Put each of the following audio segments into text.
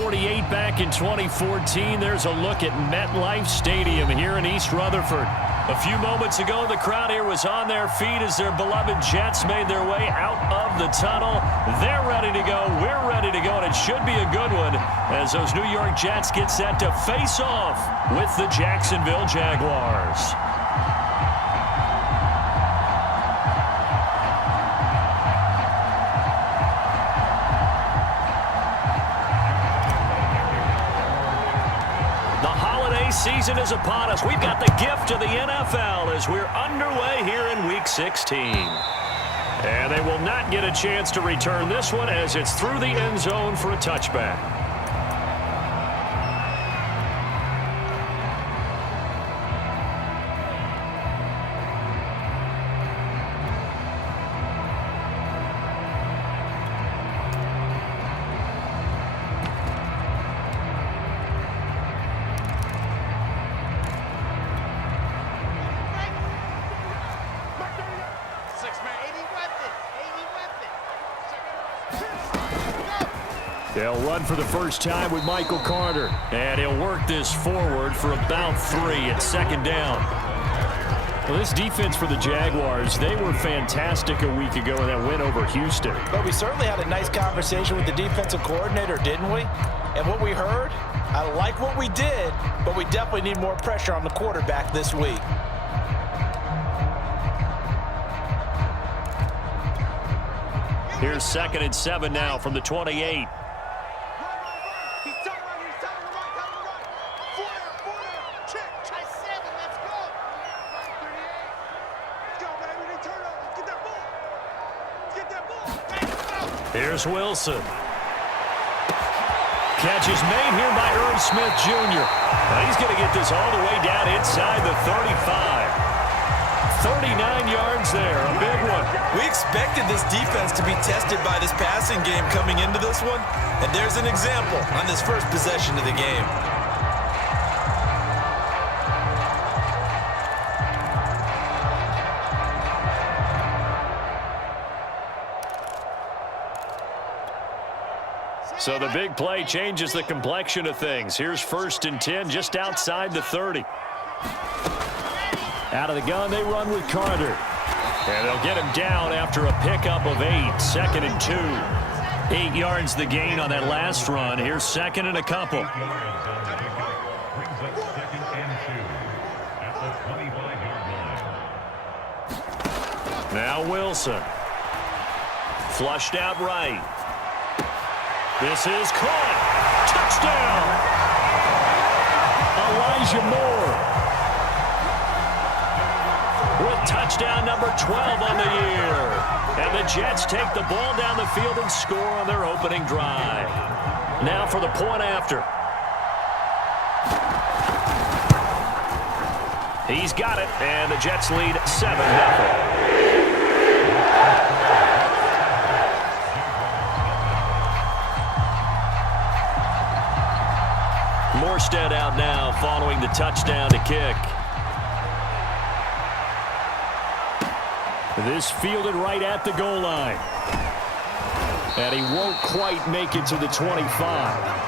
48 back in 2014. There's a look at MetLife Stadium here in East Rutherford. A few moments ago, the crowd here was on their feet as their beloved Jets made their way out of the tunnel. They're ready to go. We're ready to go, and it should be a good one as those New York Jets get set to face off with the Jacksonville Jaguars. Season is upon us. We've got the gift of the NFL as we're underway here in Week 16. And they will not get a chance to return this one as it's through the end zone for a touchback. They'll run for the first time with Michael Carter. And he'll work this forward for about 3 at second down. Well, this defense for the Jaguars, they were fantastic a week ago in that win over Houston. But we certainly had a nice conversation with the defensive coordinator, didn't we? And what we heard, I like what we did, but we definitely need more pressure on the quarterback this week. Here's 2nd and 7 now from the 28. Here's Wilson. Catch is made here by Irv Smith Jr. Now he's going to get this all the way down inside the 35. 39 yards there, a big one. We expected this defense to be tested by this passing game coming into this one, and there's an example on this first possession of the game. So the big play changes the complexion of things. Here's 1st and 10 just outside the 30. Out of the gun, they run with Carter. And they'll get him down after a pickup of 8. 2nd and 2. 8 yards the gain on that last run. Here's 2nd and a couple. Now Wilson. Flushed out right. This is caught. Touchdown. Elijah Moore with touchdown number 12 on the year. And the Jets take the ball down the field and score on their opening drive. Now for the point after. He's got it, and the Jets lead 7-0. Morstead out now following the touchdown to kick. This fielded right at the goal line. And he won't quite make it to the 25.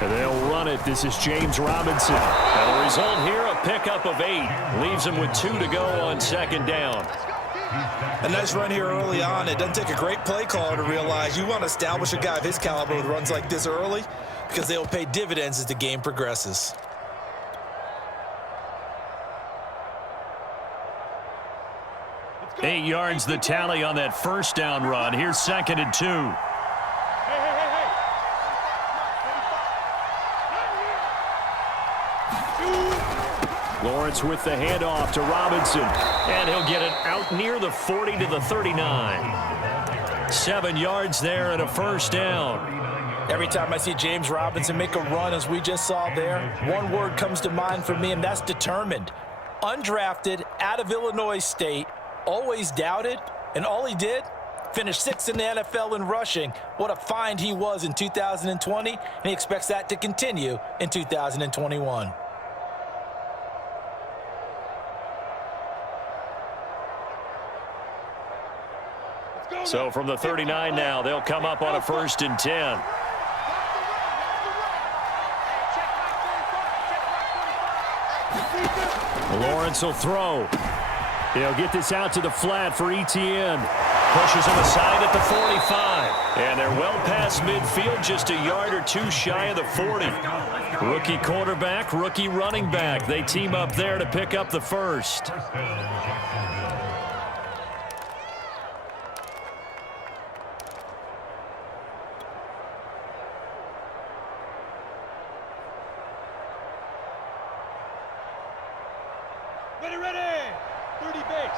And they'll run it. This is James Robinson. And the result here, a pickup of 8. Leaves him with 2 to go on 2nd down. A nice run here early on. It doesn't take a great play caller to realize you want to establish a guy of his caliber with runs like this early because they will pay dividends as the game progresses. Eight yards the tally on that first down run. Here's 2nd and 2. Lawrence with the handoff to Robinson. And he'll get it out near the 40 to the 39. 7 yards there and a first down. Every time I see James Robinson make a run as we just saw there, one word comes to mind for me, and that's determined. Undrafted, out of Illinois State, always doubted, and all he did, finished 6th in the NFL in rushing. What a find he was in 2020, and he expects that to continue in 2021. So from the 39 now, they'll come up on a 1st and 10. Lawrence will throw. He'll get this out to the flat for Etienne. Pushes him aside at the 45. And they're well past midfield, just a yard or two shy of the 40. Rookie quarterback, rookie running back. They team up there to pick up the first. Ready, 30 base.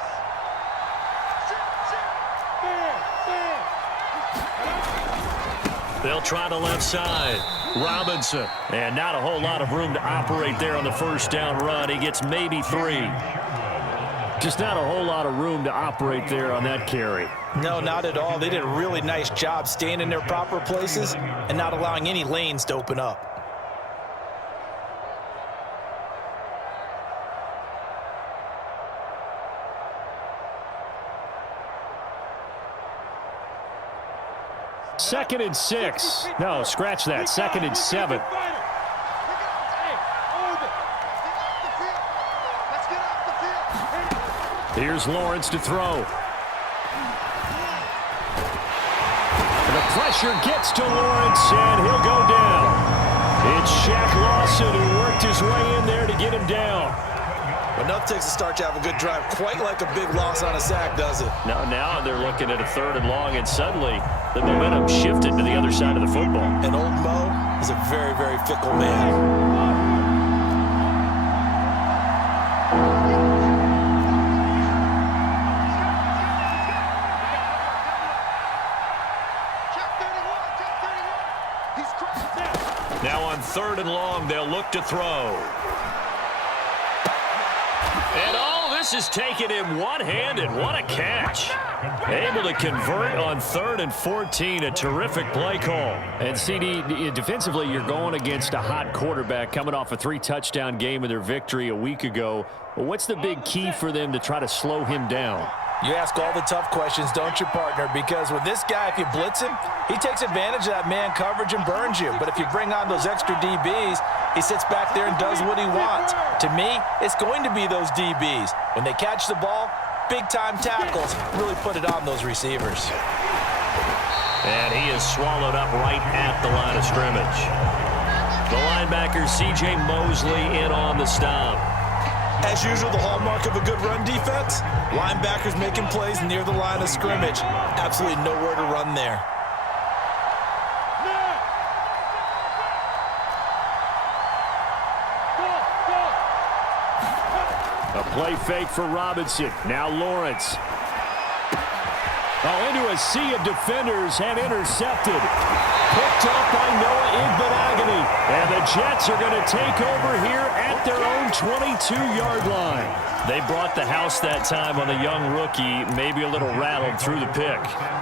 They'll try the left side. Robinson. And not a whole lot of room to operate there on the first down run. He gets maybe 3. Just not a whole lot of room to operate there on that carry. No, not at all. They did a really nice job staying in their proper places and not allowing any lanes to open up. Second and 6. No, scratch that. 2nd and 7. Here's Lawrence to throw. The pressure gets to Lawrence, and he'll go down. It's Shaq Lawson who worked his way in there to get him down. Enough takes a start to have a good drive, quite like a big loss on a sack, does it? Now they're looking at a 3rd and long, and suddenly the momentum shifted to the other side of the football. And old Mo is a very, very fickle man. Now on 3rd and long, they'll look to throw. And all this is taking him one-handed. What a catch. Able to convert on 3rd and 14. A terrific play call. And CD, defensively, you're going against a hot quarterback coming off a 3-touchdown game in their victory a week ago. Well, what's the big key for them to try to slow him down? You ask all the tough questions, don't you, partner? Because with this guy, if you blitz him, he takes advantage of that man coverage and burns you. But if you bring on those extra DBs, he sits back there and does what he wants. To me, it's going to be those DBs. When they catch the ball, big-time tackles really put it on those receivers. And he is swallowed up right at the line of scrimmage. The linebacker, C.J. Mosley, in on the stop. As usual, the hallmark of a good run defense, linebackers making plays near the line of scrimmage. Absolutely nowhere to run there. A play fake for Robinson. Now Lawrence. Into a sea of defenders and intercepted. Picked up by Noah Igbenogany. And the Jets are going to take over here at their own 22-yard line. They brought the house that time on the young rookie, maybe a little rattled through the pick.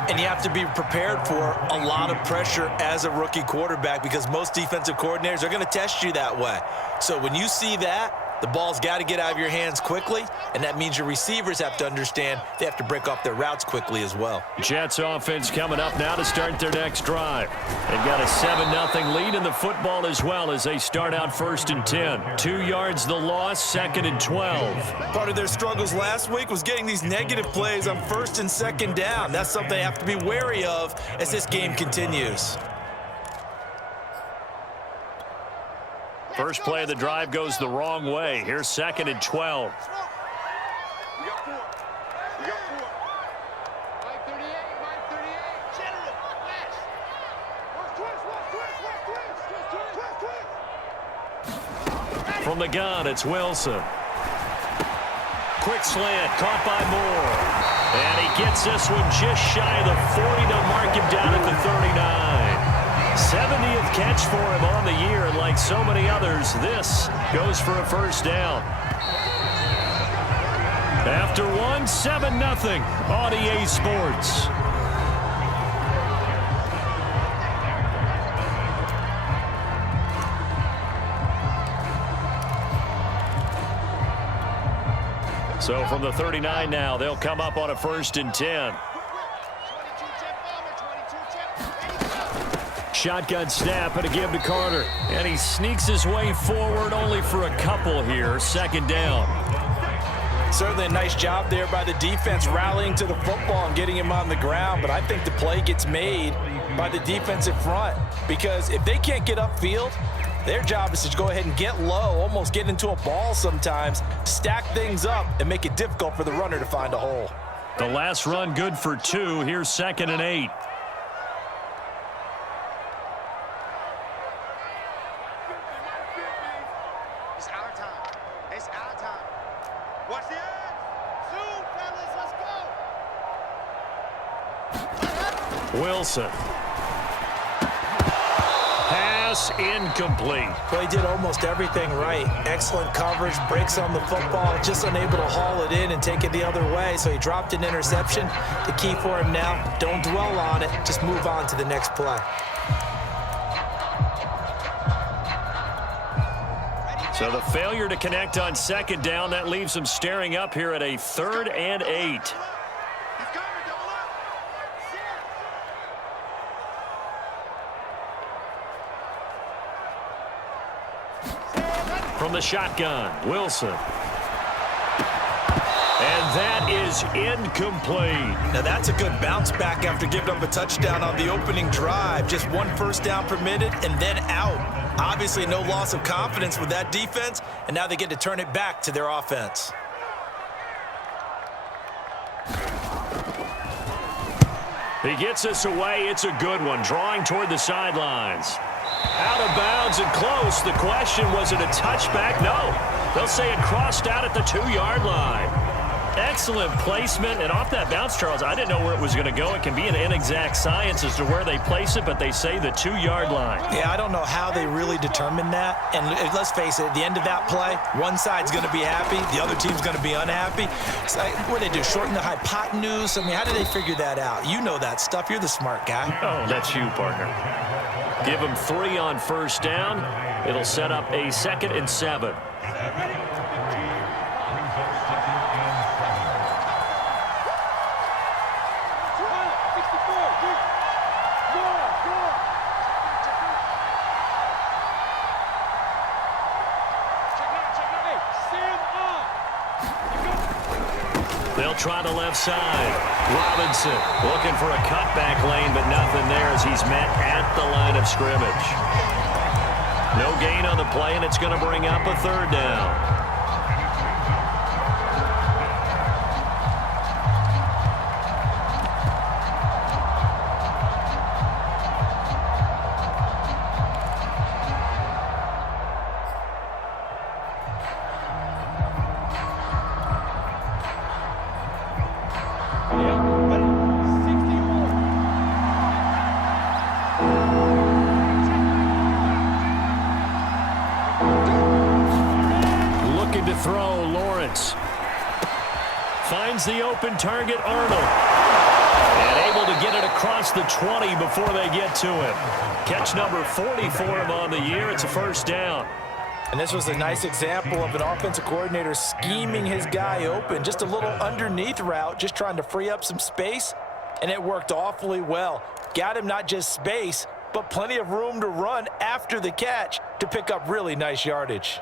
And you have to be prepared for a lot of pressure as a rookie quarterback because most defensive coordinators are going to test you that way. So when you see that, the ball's got to get out of your hands quickly, and that means your receivers have to understand they have to break off their routes quickly as well. Jets offense coming up now to start their next drive. They've got a 7-0 lead in the football as well as they start out 1st and 10. 2 yards the loss, 2nd and 12. Part of their struggles last week was getting these negative plays on 1st and 2nd down. That's something they have to be wary of as this game continues. First play of the drive goes the wrong way. Here's 2nd and 12. From the gun, it's Wilson. Quick slant, caught by Moore. And he gets this one just shy of the 40 to mark him down at the 39. 70th catch for him on the year, and like so many others, this goes for a first down. After one, 7-0 on EA Sports. So from the 39 now, they'll come up on a 1st and 10. Shotgun snap and a give to Carter. And he sneaks his way forward only for a couple here. 2nd down. Certainly a nice job there by the defense rallying to the football and getting him on the ground. But I think the play gets made by the defensive front, because if they can't get upfield, their job is to go ahead and get low, almost get into a ball sometimes, stack things up, and make it difficult for the runner to find a hole. The last run good for 2. Here's 2nd and 8. It's our time. It's our time. Watch the edge. Zoom, fellas. Let's go. Wilson. Pass incomplete. Well, he did almost everything right. Excellent coverage, breaks on the football, just unable to haul it in and take it the other way, so he dropped an interception. The key for him now, don't dwell on it, just move on to the next play. So the failure to connect on 2nd down, that leaves him staring up here at a 3rd and 8. From the shotgun, Wilson. And that is incomplete. Now that's a good bounce back after giving up a touchdown on the opening drive. Just 1 first down permitted and then out. Obviously no loss of confidence with that defense, and now they get to turn it back to their offense. He gets us away. It's a good one, drawing toward the sidelines. Out of bounds and close. The question, was it a touchback? No. They'll say it crossed out at the 2-yard line. Excellent placement, and off that bounce, Charles, I didn't know where it was going to go. It can be an inexact science as to where they place it, but they say the 2-yard line. Yeah, I don't know how they really determined that. And let's face it, at the end of that play, one side's going to be happy, the other team's going to be unhappy. It's like, what do they do, shorten the hypotenuse? I mean, how do they figure that out? You know that stuff. You're the smart guy. Oh, that's you, partner. Give them 3 on 1st down. It'll set up a 2nd and 7. They'll try the left side. Robinson looking for a cutback lane, but nothing there as he's met at the line of scrimmage. No gain on the play, and it's going to bring up a 3rd down. Throw, Lawrence. Finds the open target, Arnold. And able to get it across the 20 before they get to him. Catch number 40 for him on the year. It's a 1st down. And this was a nice example of an offensive coordinator scheming his guy open. Just a little underneath route, just trying to free up some space. And it worked awfully well. Got him not just space, but plenty of room to run after the catch to pick up really nice yardage.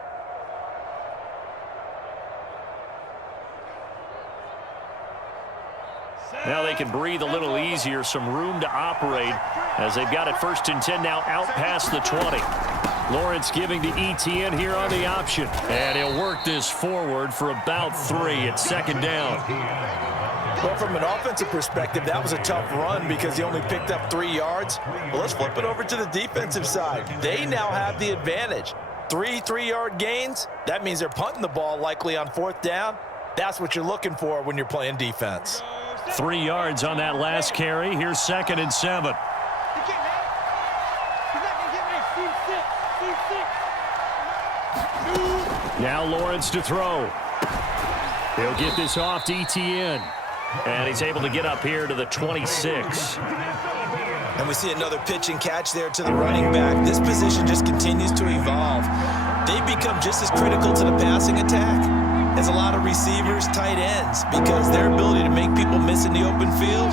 Now they can breathe a little easier, some room to operate as they've got it 1st and 10 now out past the 20. Lawrence giving to ETN here on the option. And he'll work this forward for about 3 at 2nd down. Well, from an offensive perspective, that was a tough run because he only picked up 3 yards. Well, let's flip it over to the defensive side. They now have the advantage. 3 3-yard gains, that means they're punting the ball likely on 4th down. That's what you're looking for when you're playing defense. 3 yards on that last carry. Here's 2nd and 7. Now Lawrence to throw. He'll get this off to ETN. And he's able to get up here to the 26. And we see another pitch and catch there to the running back. This position just continues to evolve. They've become just as critical to the passing attack as a lot of receivers, tight ends, because their ability to make people miss in the open field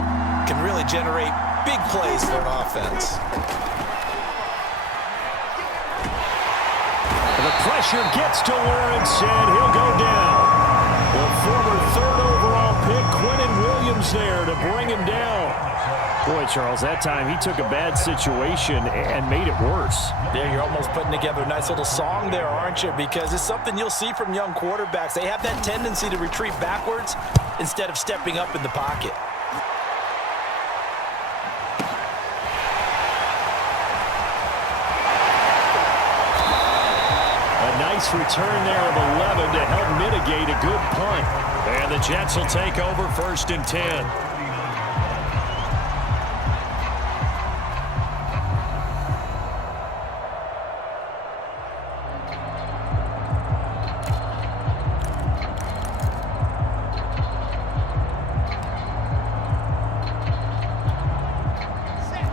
can really generate big plays for an offense. The pressure gets to Lawrence, and he'll go down. The former third overall pick, Quentin Williams, there to bring him down. Boy, Charles, that time he took a bad situation and made it worse. There, you're almost putting together a nice little song there, aren't you? Because it's something you'll see from young quarterbacks. They have that tendency to retreat backwards instead of stepping up in the pocket. Nice return there of 11 to help mitigate a good punt. And the Jets will take over 1st and 10.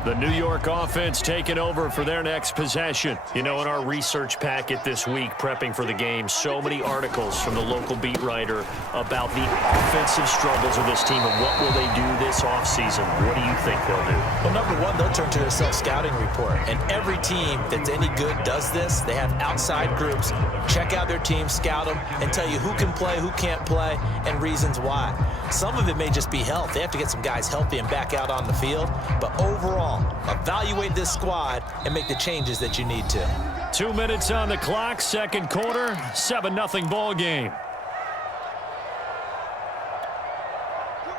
The New York offense taking over for their next possession. You know, in our research packet this week, prepping for the game, so many articles from the local beat writer about the offensive struggles of this team and what will they do this offseason. What do you think they'll do? Well, number one, they'll turn to their self-scouting report. And every team that's any good does this. They have outside groups. Check out their team, scout them, and tell you who can play, who can't play, and reasons why. Some of it may just be health. They have to get some guys healthy and back out on the field. But overall, evaluate this squad and make the changes that you need to. 2 minutes on the clock, second quarter, 7-0 ball game.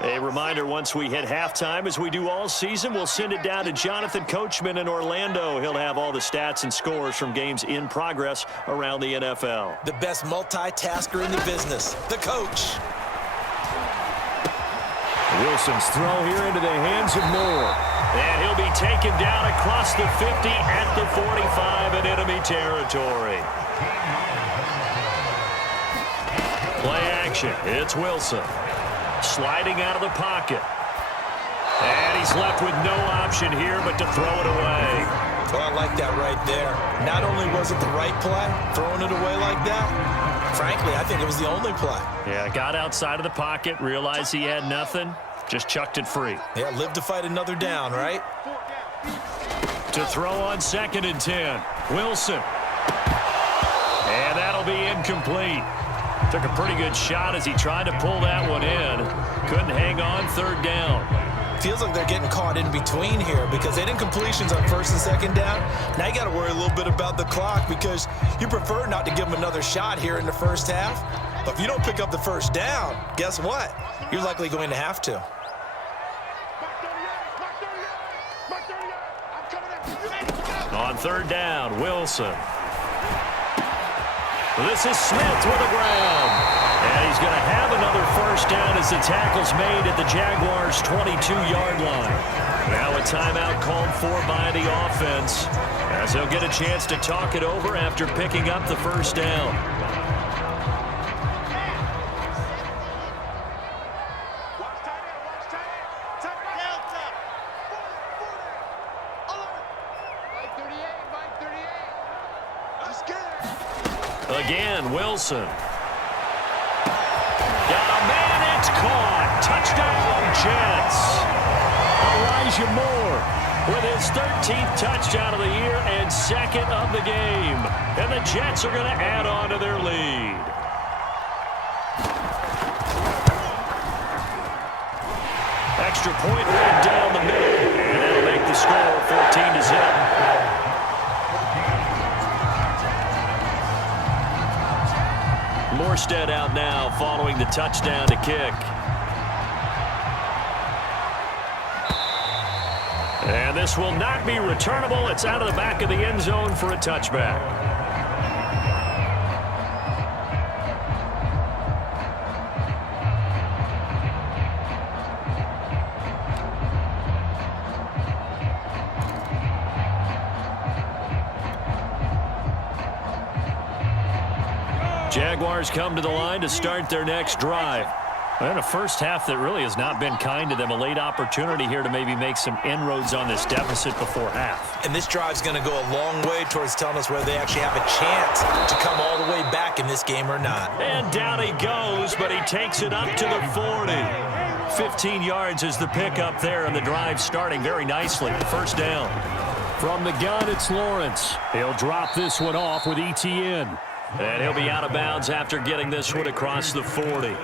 A reminder, once we hit halftime, as we do all season, we'll send it down to Jonathan Coachman in Orlando. He'll have all the stats and scores from games in progress around the NFL. The best multitasker in the business, the coach. Wilson's throw here into the hands of Moore. And he'll be taken down across the 50 at the 45 in enemy territory. Play action. It's Wilson. Sliding out of the pocket. And he's left with no option here but to throw it away. Well, I like that right there. Not only was it the right play, throwing it away like that, frankly, I think it was the only play. Yeah, got outside of the pocket, realized he had nothing, just chucked it free. Yeah, live to fight another down, right? To throw on 2nd and 10. Wilson. And that'll be incomplete. Took a pretty good shot as he tried to pull that one in. Couldn't hang on, 3rd down. Feels like they're getting caught in between here because they didn't completions on 1st and 2nd down. Now you got to worry a little bit about the clock because you prefer not to give them another shot here in the first half. But if you don't pick up the 1st down, guess what? You're likely going to have to. On 3rd down, Wilson. This is Smith with the ground. And he's going to have another 1st down as the tackle's made at the Jaguars' 22-yard line. Now a timeout called for by the offense as they'll get a chance to talk it over after picking up the 1st down. Again, Wilson. Got a man, it's caught. Touchdown, Jets. Elijah Moore with his 13th touchdown of the year and 2nd of the game. And the Jets are going to add on to their lead. Extra point right down the middle. And that'll make the score 14-0. Morstead out now following the touchdown to kick. And this will not be returnable. It's out of the back of the end zone for a touchback. Jaguars come to the line to start their next drive. And a first half that really has not been kind to them. A late opportunity here to maybe make some inroads on this deficit before half. And this drive's going to go a long way towards telling us whether they actually have a chance to come all the way back in this game or not. And down he goes, but he takes it up to the 40. 15 yards is the pickup there, and the drive starting very nicely. First down. From the gun, it's Lawrence. He'll drop this one off with ETN. And he'll be out of bounds after getting this one across the 40.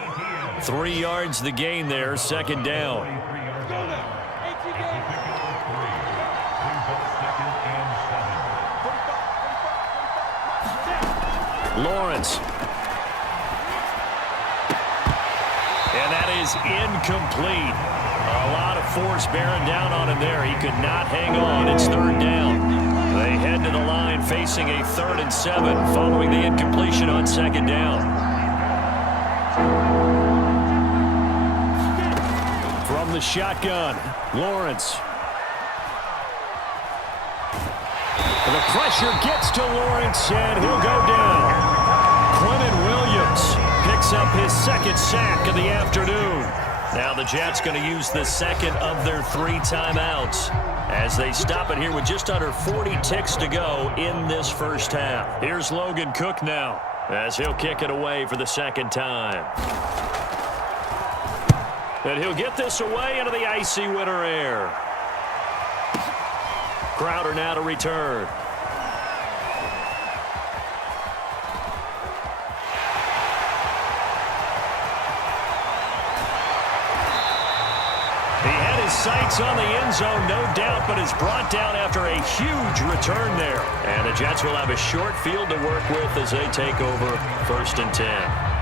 3 yards the gain there, second down. Lawrence. And that is incomplete. A lot of force bearing down on him there. He could not hang on. It's third down. They head to the line facing a 3rd and 7 following the incompletion on second down. From the shotgun, Lawrence. And the pressure gets to Lawrence, and he'll go down. Quentin Williams picks up his second sack of the afternoon. Now the Jets going to use the second of their 3 timeouts as they stop it here with just under 40 ticks to go in this first half. Here's Logan Cook now as he'll kick it away for the second time. And he'll get this away into the icy winter air. Crowder now to return. He had his sights on the end zone, no doubt, but is brought down after a huge return there. And the Jets will have a short field to work with as they take over 1st and 10.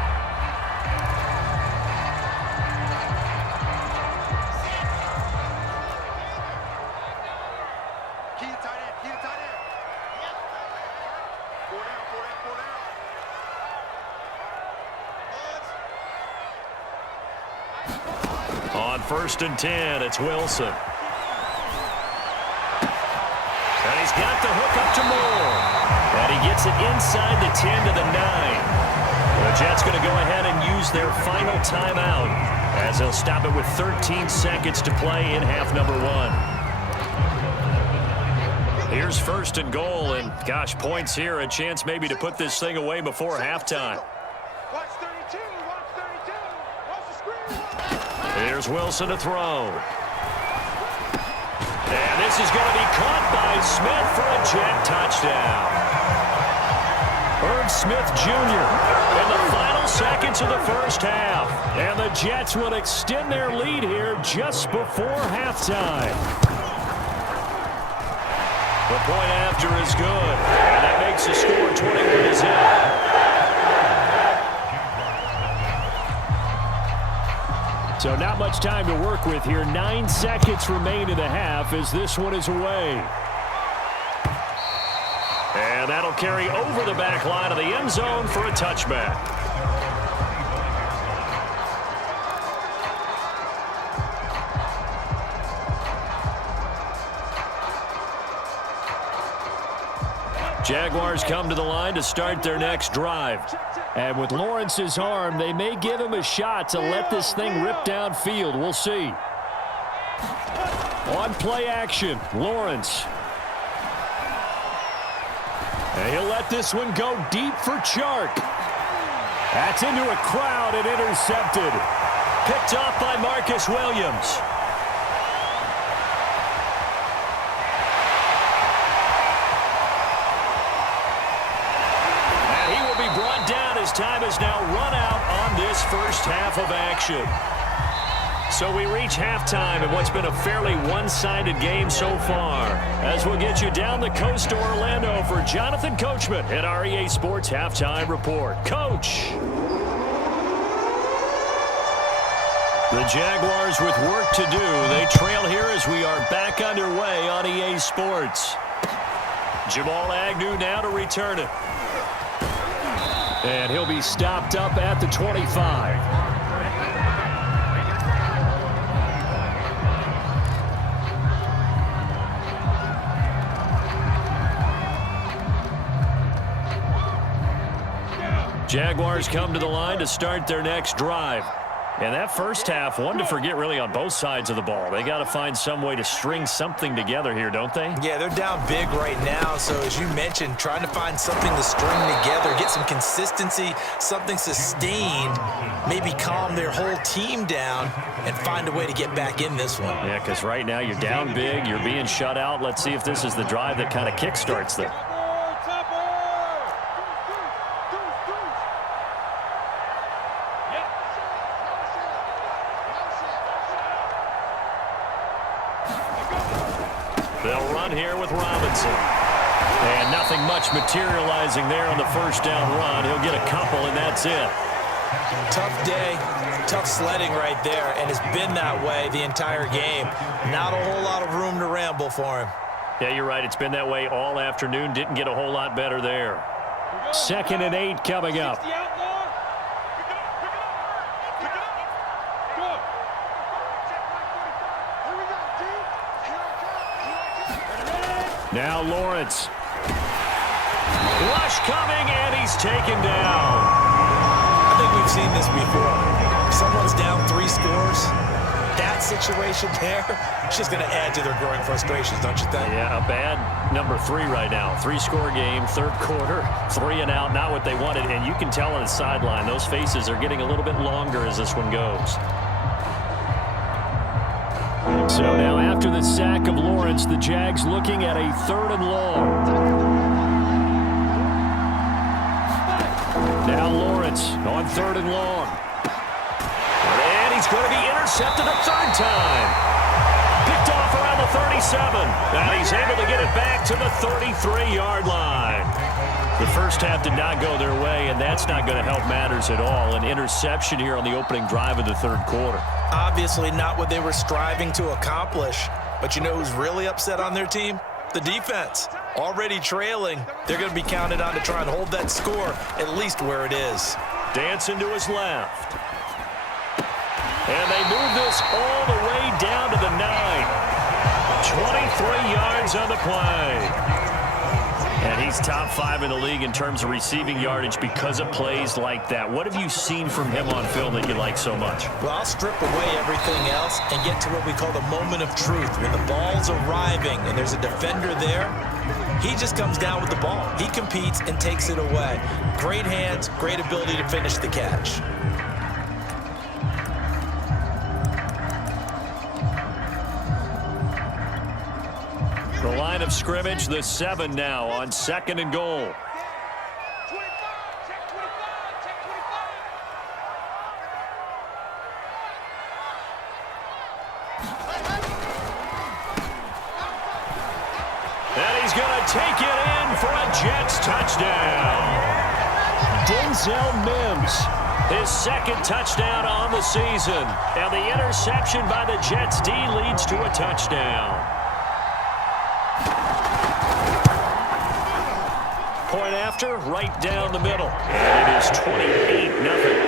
On 1st and 10, it's Wilson. And he's got the hook up to Moore. And he gets it inside the 10 to the 9. The Jets going to go ahead and use their final timeout as they'll stop it with 13 seconds to play in half number 1. Here's 1st and goal, and gosh, points here, a chance maybe to put this thing away before halftime. Here's Wilson to throw. And this is going to be caught by Smith for a Jet touchdown. Herb Smith Jr. in the final seconds of the first half. And the Jets will extend their lead here just before halftime. The point after is good. And that makes the score 21-0. So not much time to work with here. 9 seconds remain in the half as this one is away. And that'll carry over the back line of the end zone for a touchback. Jaguars come to the line to start their next drive. And with Lawrence's arm, they may give him a shot to let this thing rip downfield. We'll see. On play action, Lawrence. And he'll let this one go deep for Chark. That's into a crowd and intercepted. Picked off by Marcus Williams. Time is now run out on this first half of action. So we reach halftime in what's been a fairly one-sided game so far. As we'll get you down the coast to Orlando for Jonathan Coachman at our EA Sports Halftime Report. Coach. The Jaguars with work to do. They trail here as we are back underway on EA Sports. Jamal Agnew now to return it. And he'll be stopped up at the 25. Jaguars come to the line to start their next drive. And that first half, one to forget really on both sides of the ball. They got to find some way to string something together here, don't they? Yeah, they're down big right now. So as you mentioned, trying to find something to string together, get some consistency, something sustained, maybe calm their whole team down and find a way to get back in this one. Yeah, because right now you're down big, you're being shut out. Let's see if this is the drive that kind of kickstarts them. They'll run here with Robinson. And nothing much materializing there on the first down run. He'll get a couple, and that's it. Tough day, tough sledding right there, and it's been that way the entire game. Not a whole lot of room to ramble for him. Yeah, you're right. It's been that way all afternoon. Didn't get a whole lot better there. 2nd and 8 coming up. Now Lawrence. Rush coming, and he's taken down. I think we've seen this before. If someone's down 3 scores, that situation there, it's just going to add to their growing frustrations, don't you think? Yeah, a bad number 3 right now. 3-score game, third quarter, 3 and out, not what they wanted. And you can tell on the sideline, those faces are getting a little bit longer as this one goes. So now after the sack of Lawrence, the Jags looking at a 3rd and long. Now Lawrence on 3rd and long. And he's going to be intercepted a 3rd time. Picked off around the 37. And he's able to get it back to the 33-yard line. The first half did not go their way, and that's not going to help matters at all. An interception here on the opening drive of the 3rd quarter. Obviously not what they were striving to accomplish. But you know who's really upset on their team? The defense. Already trailing. They're going to be counted on to try and hold that score at least where it is. Dancing to his left. And they move this all the way down to the 9. 23 yards on the play. And he's top 5 in the league in terms of receiving yardage because of plays like that. What have you seen from him on film that you like so much? Well, I'll strip away everything else and get to what we call the moment of truth. When the ball's arriving and there's a defender there, he just comes down with the ball. He competes and takes it away. Great hands, great ability to finish the catch. The line of scrimmage, the 7 now on 2nd and goal. And he's going to take it in for a Jets touchdown. Denzel Mims, his 2nd touchdown on the season. And the interception by the Jets D leads to a touchdown. Point after, right down the middle. And it is 28-0.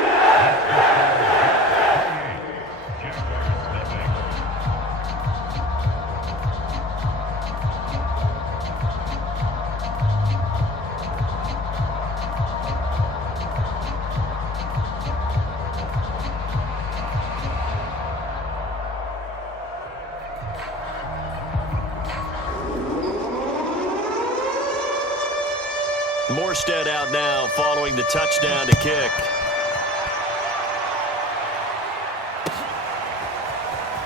Morstead out now following the touchdown to kick.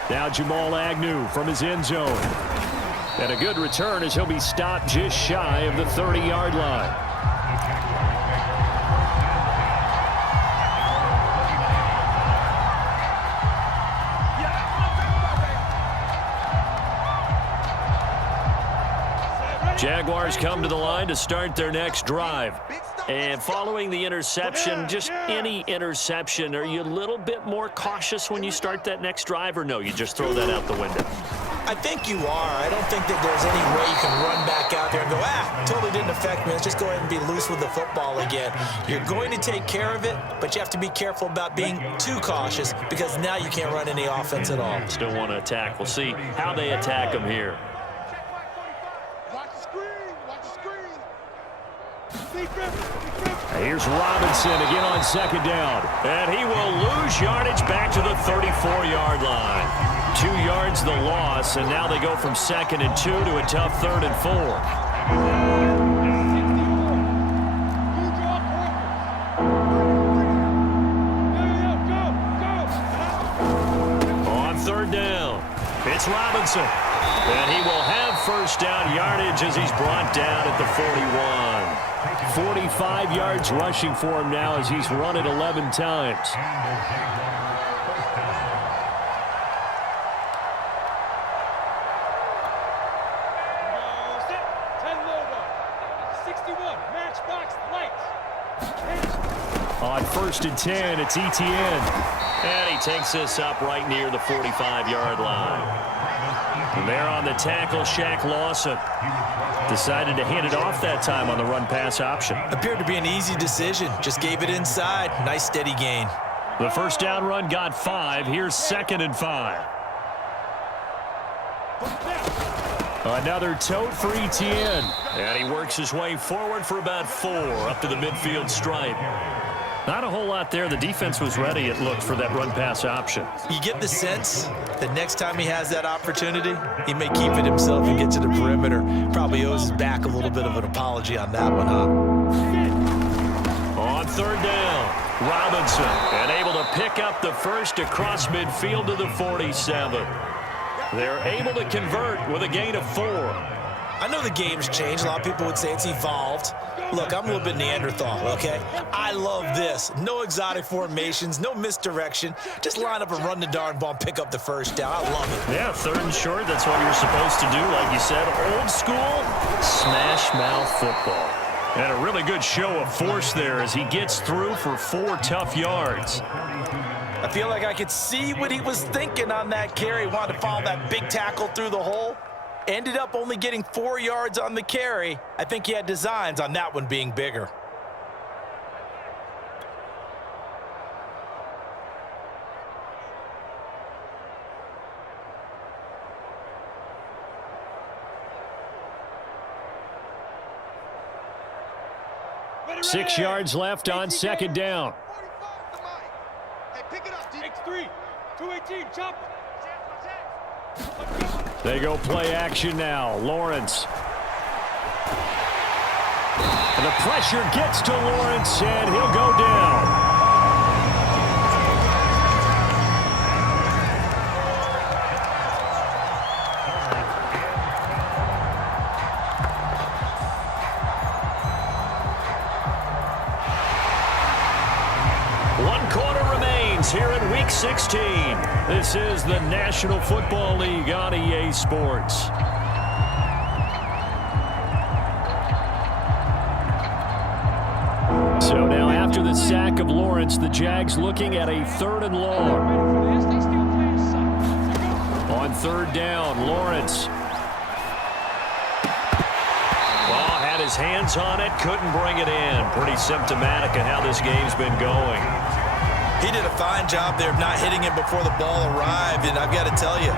Now Jamal Agnew from his end zone. And a good return as he'll be stopped just shy of the 30-yard line. Jaguars come to the line to start their next drive. And following the interception, just any interception, are you a little bit more cautious when you start that next drive, or no, you just throw that out the window? I think you are. I don't think that there's any way you can run back out there and go, totally didn't affect me. Let's just go ahead and be loose with the football again. You're going to take care of it, but you have to be careful about being too cautious because now you can't run any offense at all. Still want to attack. We'll see how they attack them here. Watch the screen. Watch the screen. Defense. Here's Robinson again on second down. And he will lose yardage back to the 34-yard line. 2 yards the loss, and now they go from 2nd and 2 to a tough 3rd and 4. On 3rd down, it's Robinson. And he will have first down yardage as he's brought down at the 41. 45 yards rushing for him now as he's run it 11 times. On 1st and 10, it's Etienne. And he takes this up right near the 45-yard line. And there on the tackle, Shaq Lawson decided to hand it off that time on the run-pass option. Appeared to be an easy decision. Just gave it inside. Nice steady gain. The first down run got 5. Here's 2nd and 5. Another tote for Etienne. And he works his way forward for about 4 up to the midfield stripe. Not a whole lot there. The defense was ready, it looked, for that run-pass option. You get the sense that next time he has that opportunity, he may keep it himself and get to the perimeter. Probably owes his back a little bit of an apology on that one, huh? On 3rd down, Robinson, and able to pick up the first across midfield to the 47. They're able to convert with a gain of 4. I know the game's changed. A lot of people would say it's evolved. Look, I'm a little bit Neanderthal, okay? I love this. No exotic formations, no misdirection. Just line up and run the darn ball and pick up the first down. I love it. Yeah, 3rd and short, that's what you're supposed to do. Like you said, old school, smash mouth football. And a really good show of force there as he gets through for 4 tough yards. I feel like I could see what he was thinking on that carry. Wanted to follow that big tackle through the hole. Ended up only getting 4 yards on the carry. I think he had designs on that one being bigger. Ready, 6 yards left on 2nd down. 45 to Mike. Hey, pick it up, D. X3, 218, chop. They go play action now. Lawrence. And the pressure gets to Lawrence, and he'll go down. One quarter remains here in Week 16. This is the National Football League on EA Sports. So now after the sack of Lawrence, the Jags looking at a 3rd and long. On 3rd down, Lawrence. Well, had his hands on it, couldn't bring it in. Pretty symptomatic of how this game's been going. He did a fine job there of not hitting him before the ball arrived, and I've got to tell you,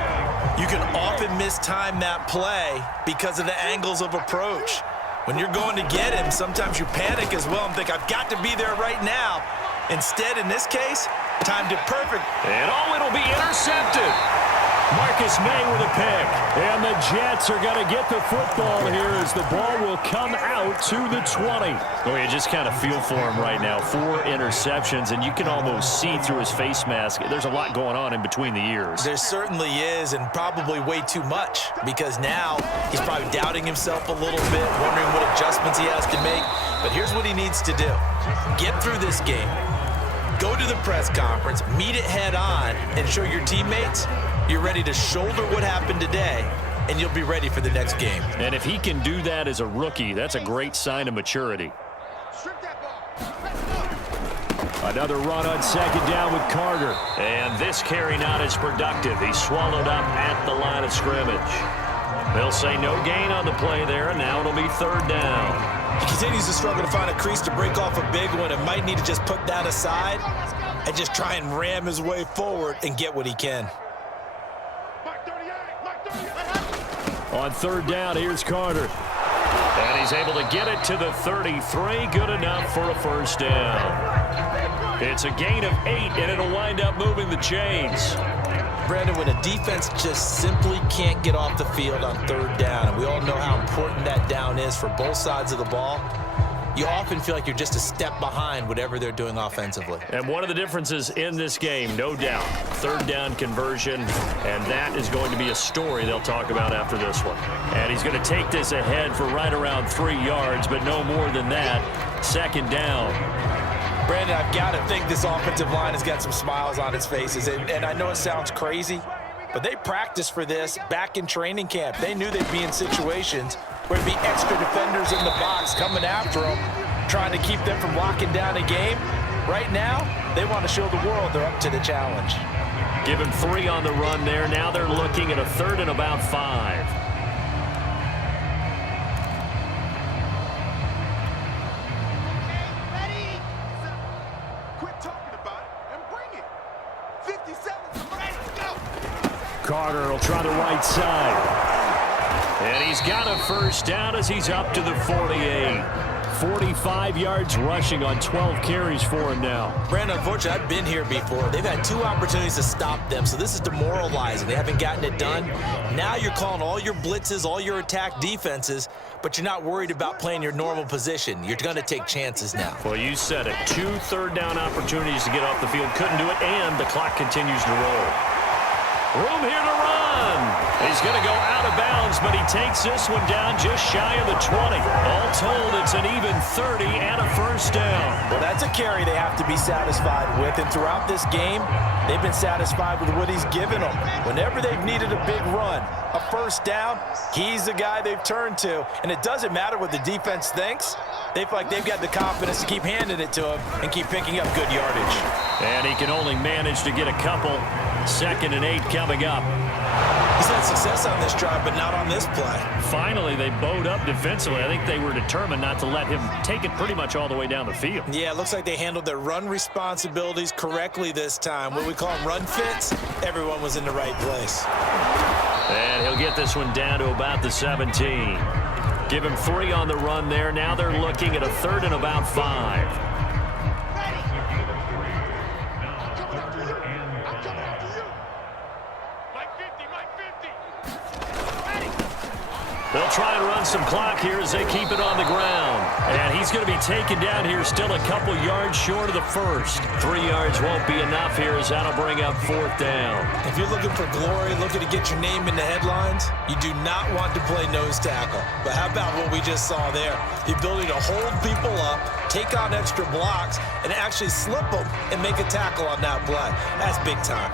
you can often mistime that play because of the angles of approach. When you're going to get him, sometimes you panic as well and think, I've got to be there right now. Instead, in this case, timed it perfect. And it'll be intercepted. Marcus May with a pick. And the Jets are going to get the football here as the ball will come out to the 20. Oh, you just kind of feel for him right now. 4 interceptions, and you can almost see through his face mask. There's a lot going on in between the ears. There certainly is, and probably way too much, because now he's probably doubting himself a little bit, wondering what adjustments he has to make. But here's what he needs to do. Get through this game. Go to the press conference, meet it head on, and show your teammates you're ready to shoulder what happened today, and you'll be ready for the next game. And if he can do that as a rookie, that's a great sign of maturity. Strip that ball. Another run on 2nd down with Carter. And this carry not as productive. He's swallowed up at the line of scrimmage. They'll say no gain on the play there, and now it'll be 3rd down. He continues to struggle to find a crease to break off a big one and might need to just put that aside and just try and ram his way forward and get what he can. Mark 38, Mark 38. On 3rd down, here's Carter. And he's able to get it to the 33. Good enough for a first down. It's a gain of 8, and it'll wind up moving the chains. Brandon, when a defense just simply can't get off the field on third down, and we all know how important that down is for both sides of the ball, you often feel like you're just a step behind whatever they're doing offensively. And one of the differences in this game, no doubt, third down conversion, and that is going to be a story they'll talk about after this one. And he's going to take this ahead for right around 3 yards, but no more than that. Second down. Brandon, I've got to think this offensive line has got some smiles on its faces. And I know it sounds crazy, but they practiced for this back in training camp. They knew they'd be in situations where there'd be extra defenders in the box coming after them, trying to keep them from locking down a game. Right now, they want to show the world they're up to the challenge. Give him 3 on the run there. Now they're looking at a 3rd and about 5. Carter will try the right side. And he's got a first down as he's up to the 48. 45 yards rushing on 12 carries for him now. Brandon, unfortunately, I've been here before. They've had 2 opportunities to stop them, so this is demoralizing. They haven't gotten it done. Now you're calling all your blitzes, all your attack defenses, but you're not worried about playing your normal position. You're going to take chances now. Well, you said it. 2 third down opportunities to get off the field. Couldn't do it, and the clock continues to roll. Room here to run. He's going to go out of bounds, but he takes this one down just shy of the 20. All told, it's an even 30 and a first down. Well, that's a carry they have to be satisfied with. And throughout this game, they've been satisfied with what he's given them. Whenever they've needed a big run, a first down, he's the guy they've turned to. And it doesn't matter what the defense thinks. They feel like they've got the confidence to keep handing it to him and keep picking up good yardage. And he can only manage to get a couple. 2nd and 8 coming up. He's had success on this drive, but not on this play. Finally, they bowed up defensively. I think they were determined not to let him take it pretty much all the way down the field. Yeah, it looks like they handled their run responsibilities correctly this time. What we call them run fits, everyone was in the right place. And he'll get this one down to about the 17. Give him 3 on the run there. Now they're looking at a 3rd and about 5. They'll try and run some clock here as they keep it on the ground. And he's going to be taken down here still a couple yards short of the first. 3 yards won't be enough here as that'll bring up 4th down. If you're looking for glory, looking to get your name in the headlines, you do not want to play nose tackle. But how about what we just saw there? The ability to hold people up, take on extra blocks, and actually slip them and make a tackle on that play. That's big time.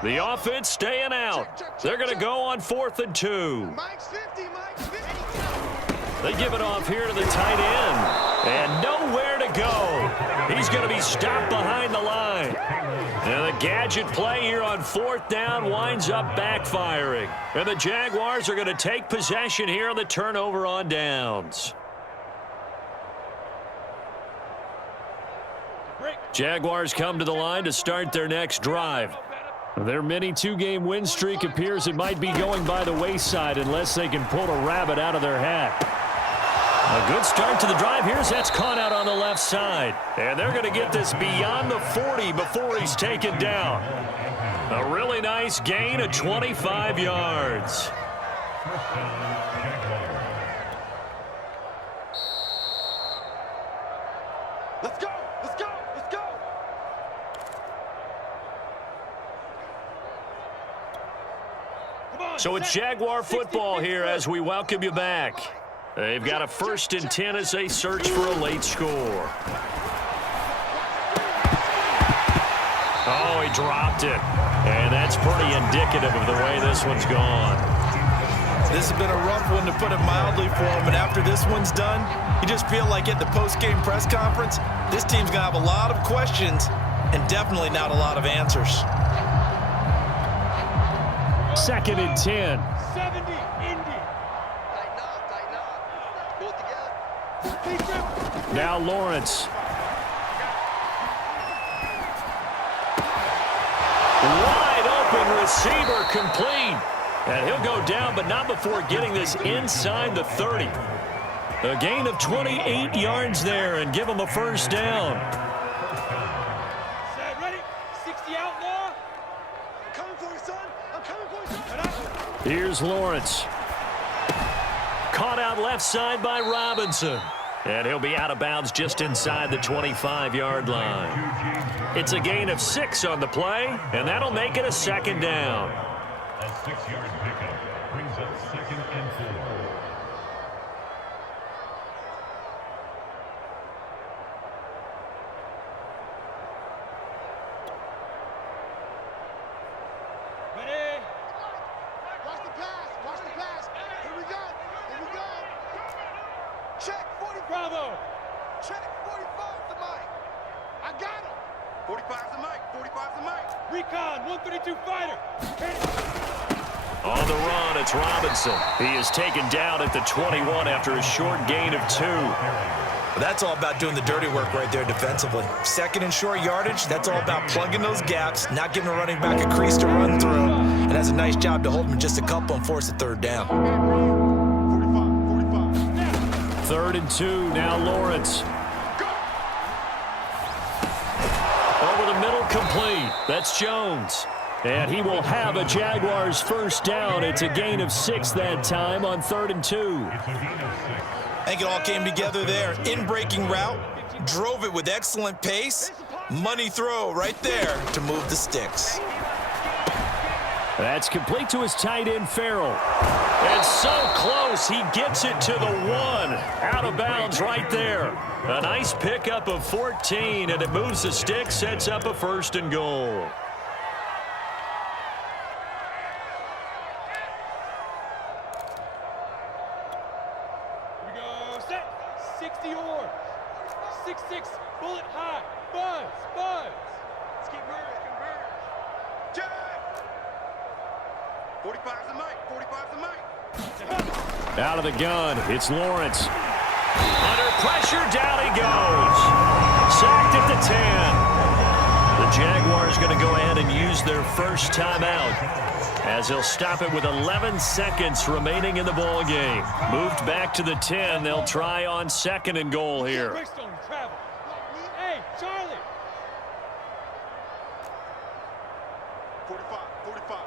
The offense staying out. They're going to go on 4th and 2. They give it off here to the tight end. And nowhere to go. He's going to be stopped behind the line. And the gadget play here on 4th down winds up backfiring. And the Jaguars are going to take possession here on the turnover on downs. Jaguars come to the line to start their next drive. Their mini 2-game win streak appears it might be going by the wayside unless they can pull a rabbit out of their hat. A good start to the drive. Here's that's caught out on the left side. And they're going to get this beyond the 40 before he's taken down. A really nice gain of 25 yards. Let's go! Let's go! Let's go! So it's Jaguar football here as we welcome you back. They've got a 1st and 10 as they search for a late score. Oh, he dropped it. And that's pretty indicative of the way this one's gone. This has been a rough one, to put it mildly, for him. And after this one's done, you just feel like at the post-game press conference, this team's going to have a lot of questions and definitely not a lot of answers. 2nd and 10. 70, Indy. Tighten up. Pull it together. Now Lawrence. Wide open receiver complete. And he'll go down, but not before getting this inside the 30. A gain of 28 yards there and give them a first down. Set, ready? 60 out now. I'm coming for you, son. I'm coming for you, son. Here's Lawrence. Caught out left side by Robinson. And he'll be out of bounds just inside the 25-yard line. It's a gain of 6 on the play, and that'll make it a second down. A 6-yard pickup brings up 2nd and 4. Ready? Watch the pass. Watch the pass. Here we go. Here we go. Check 40. Bravo. Check 45 to Mike. I got him. 45 to Mike. 45 to Mike. Recon, 132 fighter. On the run, it's Robinson. He is taken down at the 21 after a short gain of 2. That's all about doing the dirty work right there defensively. 2nd and short yardage, that's all about plugging those gaps, not giving a running back a crease to run through, and has a nice job to hold him just a couple and force a 3rd down. 45. 3rd and 2, now Lawrence. Over the middle, complete. That's Jones. And he will have a Jaguars first down. It's a gain of 6 that time on 3rd and 2. I think it all came together there. In-breaking route, drove it with excellent pace. Money throw right there to move the sticks. That's complete to his tight end, Farrell. And so close, he gets it to the 1. Out of bounds right there. A nice pickup of 14, and it moves the sticks, sets up a 1st and goal. Here we go. Set. 60 orbs. 6'6", bullet high. Buzz, buzz. Let's keep moving. Check. 45 to Mike. 45 to Mike. Out of the gun, it's Lawrence. Under pressure, down he goes. Sacked at the 10. The Jaguars going to go ahead and use their first timeout, as they'll stop it with 11 seconds remaining in the ball game. Moved back to the 10. They'll try on 2nd and goal here. Brickstone, travel. Hey, Charlie. 45. 45.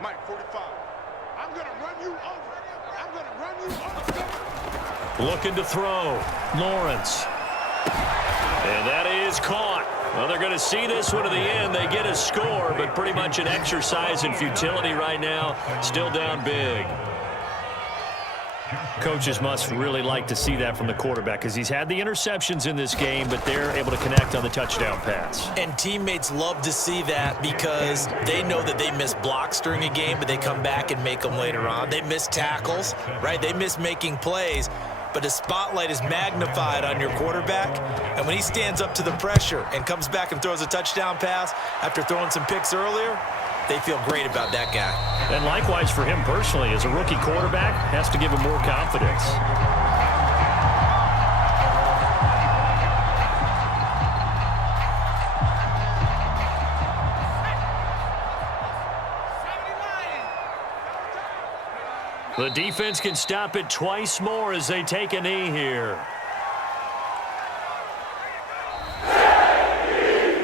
Mike, 45. I'm going to run you over. I'm going to run you over. Looking to throw. Lawrence. And that is caught. Well, they're going to see this one to the end. They get a score, but pretty much an exercise in futility right now. Still down big. Coaches must really like to see that from the quarterback, because he's had the interceptions in this game, but they're able to connect on the touchdown pass. And teammates love to see that, because they know that they miss blocks during a game, but they come back and make them later on. They miss tackles, right? They miss making plays. But the spotlight is magnified on your quarterback, and when he stands up to the pressure and comes back and throws a touchdown pass after throwing some picks earlier, they feel great about that guy. And likewise for him personally, as a rookie quarterback, has to give him more confidence. The defense can stop it twice more as they take a knee here.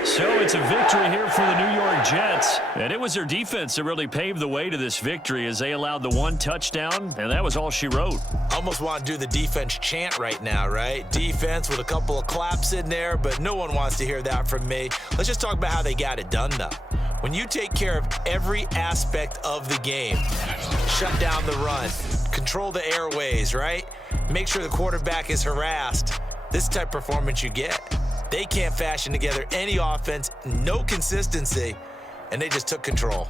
So it's a victory here for the New York Jets. And it was their defense that really paved the way to this victory, as they allowed the 1 touchdown, and that was all she wrote. Almost want to do the defense chant right now, right? Defense with a couple of claps in there, but no one wants to hear that from me. Let's just talk about how they got it done, though. When you take care of every aspect of the game, shut down the run, control the airways, right? Make sure the quarterback is harassed. This type of performance you get. They can't fashion together any offense, no consistency, and they just took control.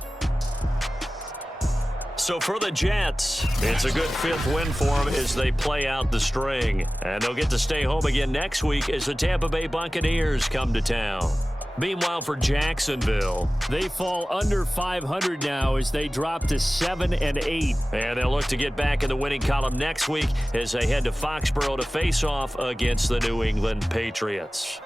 So for the Jets, it's a good 5th win for them as they play out the string. And they'll get to stay home again next week as the Tampa Bay Buccaneers come to town. Meanwhile, for Jacksonville, they fall under 500 now as they drop to 7-8. And they'll look to get back in the winning column next week as they head to Foxborough to face off against the New England Patriots.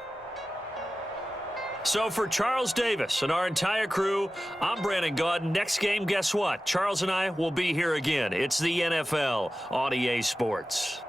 So for Charles Davis and our entire crew, I'm Brandon Gaudin. Next game, guess what? Charles and I will be here again. It's the NFL on EA Sports.